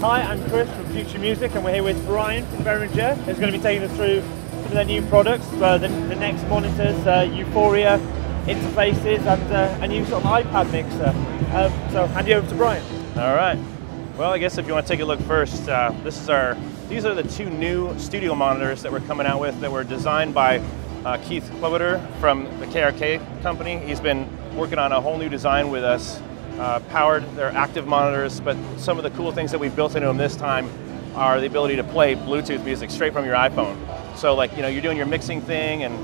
Hi, I'm Chris from Future Music, and we're here with Brian from Behringer, who's going to be taking us through some of their new products, the NEKKST monitors, U-PHORIA interfaces, and a new sort of iPad mixer. So hand you over to Brian. All right. Well, I guess if you want to take a look first, these are the two new studio monitors that we're coming out with that were designed by Keith Cloveter from the KRK company. He's been working on a whole new design with us. They're active monitors, but some of the cool things that we've built into them this time are the ability to play Bluetooth music straight from your iPhone. So like, you're doing your mixing thing and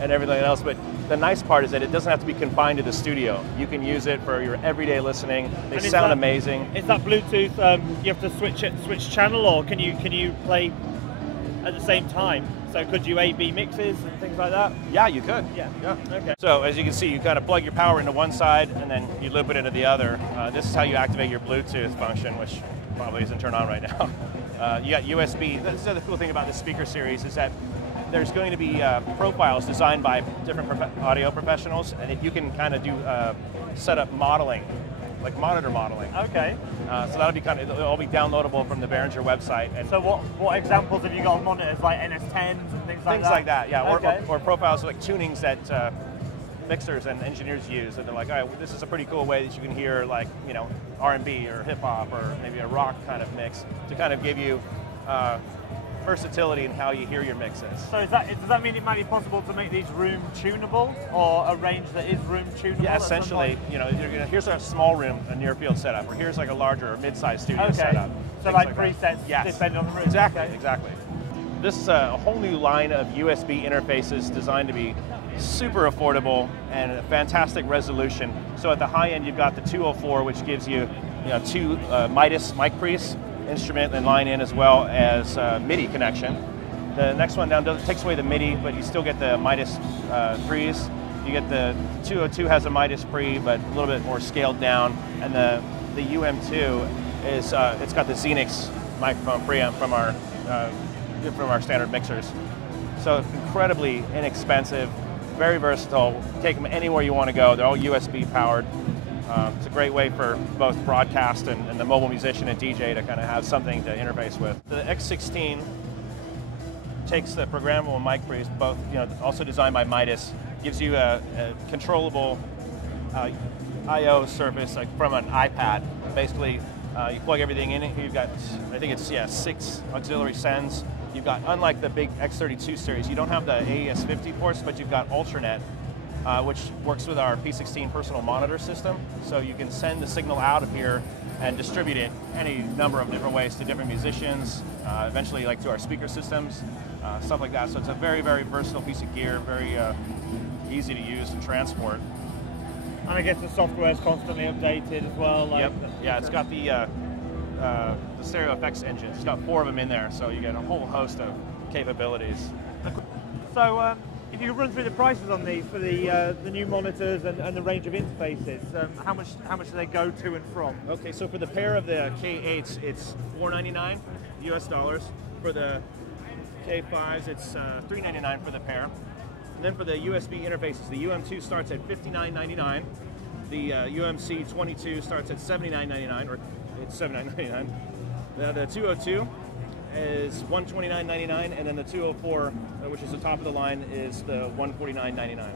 everything else, but the nice part is that it doesn't have to be confined to the studio. You can use it for your everyday listening. They sound amazing. Is that Bluetooth, you have to switch channel, or can you play at the same time? So could you A/B mixes and things like that? Yeah, you could. Yeah. Okay. So as you can see, you kind of plug your power into one side and then you loop it into the other. This is how you activate your Bluetooth function, which probably isn't turned on right now. You got USB. This is the cool thing about this speaker series is that there's going to be profiles designed by different audio professionals, and you can kind of do setup modeling, like monitor modeling. Okay. So that'll be it'll all be downloadable from the Behringer website. And so what examples have you got of monitors, like NS10s and things like that? Things like that, yeah. Okay. Or profiles like tunings that mixers and engineers use, and they're like, all right, well, this is a pretty cool way that you can hear like, R&B or hip hop or maybe a rock kind of mix to kind of give you versatility in how you hear your mixes. So does that mean it might be possible to make these room tunable, or a range that is room tunable? Yeah, essentially, here's a small room, a near field setup, or here's like a larger or mid-sized studio setup. So like presets, yes, depending on the room. Exactly. This is a whole new line of USB interfaces designed to be super affordable and a fantastic resolution. So at the high end, you've got the 204, which gives you, two Midas mic pre's instrument and line in, as well as MIDI connection. The next one down takes away the MIDI, but you still get the Midas pre's. You get the 202 has a Midas pre, but a little bit more scaled down, and the UM2 is it's got the Xenix microphone preamp from our standard mixers. So incredibly inexpensive, very versatile. Take them anywhere you want to go. They're all USB powered. It's a great way for both broadcast and the mobile musician and DJ to kind of have something to interface with. The X16 takes the programmable mic pre's, both, also designed by Midas, gives you a controllable I/O surface like from an iPad. Basically, you plug everything in. You've got, I think it's 6 auxiliary sends. You've got, unlike the big X32 series, you don't have the AES-50 ports, but you've got Ultranet, which works with our P16 personal monitor system. So you can send the signal out of here and distribute it any number of different ways to different musicians, eventually like to our speaker systems, stuff like that. So it's a very, very versatile piece of gear, very easy to use and transport. And I guess the software is constantly updated as well. Yep. Yeah, it's got the stereo effects engine. It's got 4 of them in there, so you get a whole host of capabilities. So if you could run through the prices on these for the new monitors and the range of interfaces, how much do they go to and from? Okay, so for the pair of the K8s, it's $499 US dollars. For the K5s, it's $399 for the pair. And then for the USB interfaces, the UM2 starts at $59.99. The UMC22 starts at $79.99, or it's $79.99. The 202 is $129.99, and then the 204, which is the top of the line, is the $149.99.